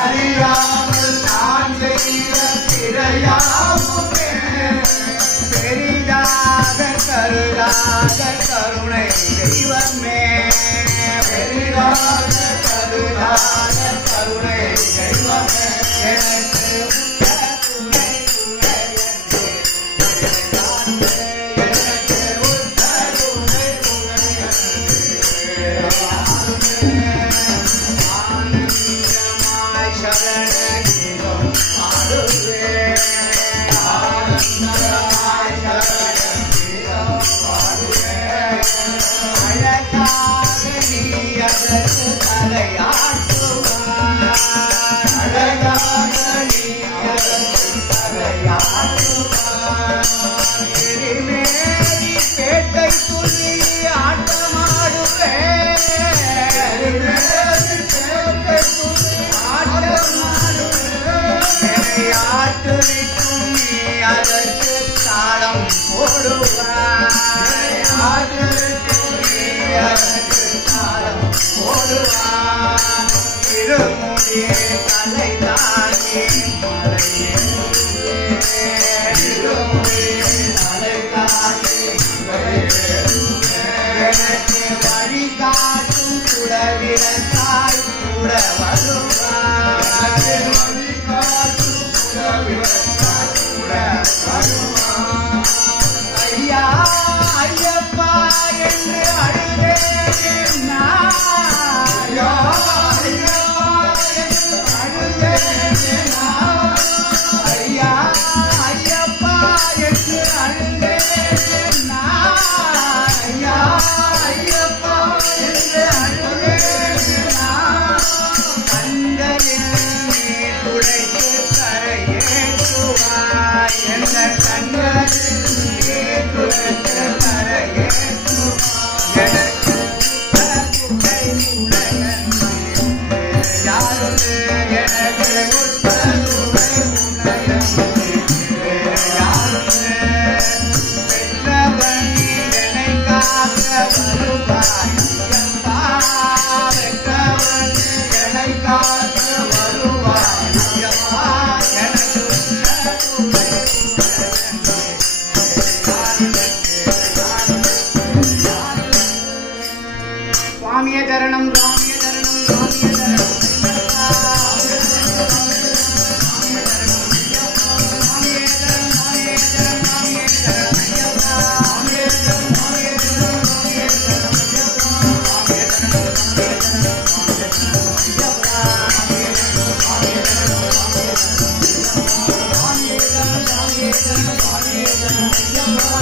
அறியாமல் நான் செய்த பிழையாவுமே பெரிதாக கருதாத கருணை தெய்வமே பெரிதாக கருதாத கருணை தெய்வமே எனக்கு பேட்டை துள்ளி ஆட்டமாடுவேன் ஆட்டுவிக்கும் நீ அதற்கு தாளம் போடுவாய் ஆட்டுவிக்கும் நீ அதற்கு தாளம் போடுவாய் இருமுடியே தலை தாங்கி மலையே எனக்கு வழிகாட்டும் குடவிலக்காய் கூட வருவாய் ஐயா ஐயப்பா என்று அழுதேன் ஐயா ஐயப்பா என்று அழுதேன் ஐயா ஐயப்பா என்று அழுதேன் ஐயா ஐயப்பா என்று அழுதேன் கண்களில் நீர் துடைத்து கரையேற்றுவாய் என்ற கண்களில் நீர் துடைத்து கரையேற்றுவாய் எனக்கு யாரு எனக்கு स्वामी चरणम स्वामी चरणम स्वामी चरणम स्वामी